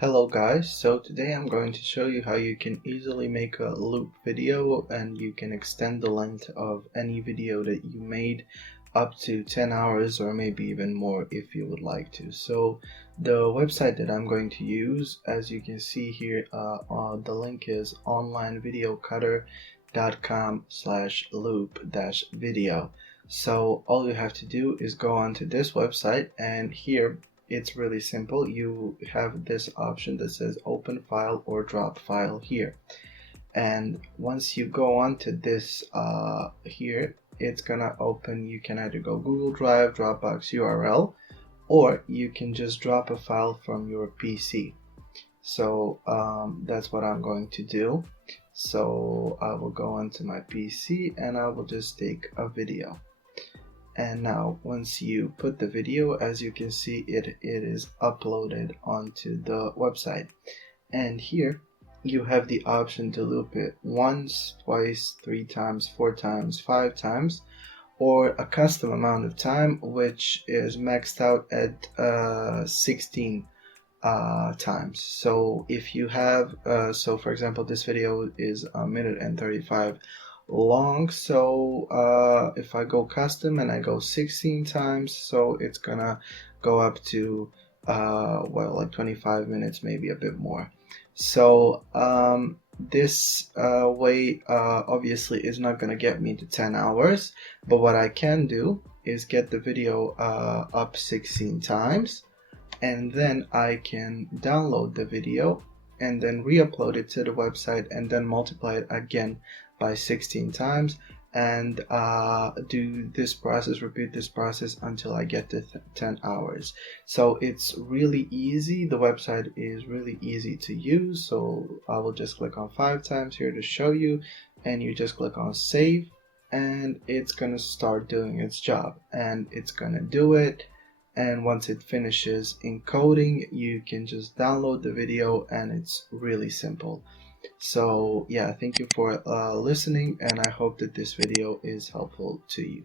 Hello guys, so today I'm going to show you how you can easily make a loop video and you can extend the length of any video that you made up to 10 hours or maybe even more if you would like to. So the website that I'm going to use, as you can see here, the link is onlinevideocutter.com/loop-video. So all you have to do is go onto this website, and here it's really simple. You have this option that says open file or drop file here, and once you go on to this here, it's gonna open. You can either go Google Drive, Dropbox URL, or you can just drop a file from your PC. So that's what I'm going to do. So I will go onto my PC and I will just take a video. And now once you put the video, as you can see, it is uploaded onto the website, and here you have the option to loop it once, twice, 3 times, 4 times, 5 times, or a custom amount of time, which is maxed out at 16 times. So if you have so for example, this video is 1:35 long, so if I go custom and I go 16 times, so it's gonna go up to well, like 25 minutes, maybe a bit more. So this way obviously is not gonna get me to 10 hours, but what I can do is get the video up 16 times, and then I can download the video and then re-upload it to the website and then multiply it again by 16 times, and do this process, repeat this process until I get to 10 hours. So it's really easy. The website is really easy to use. So I will just click on 5 times here to show you, and you just click on save, and it's gonna start doing its job, and it's gonna do it. And once it finishes encoding, you can just download the video, and it's really simple. So yeah, thank you for listening, and I hope that this video is helpful to you.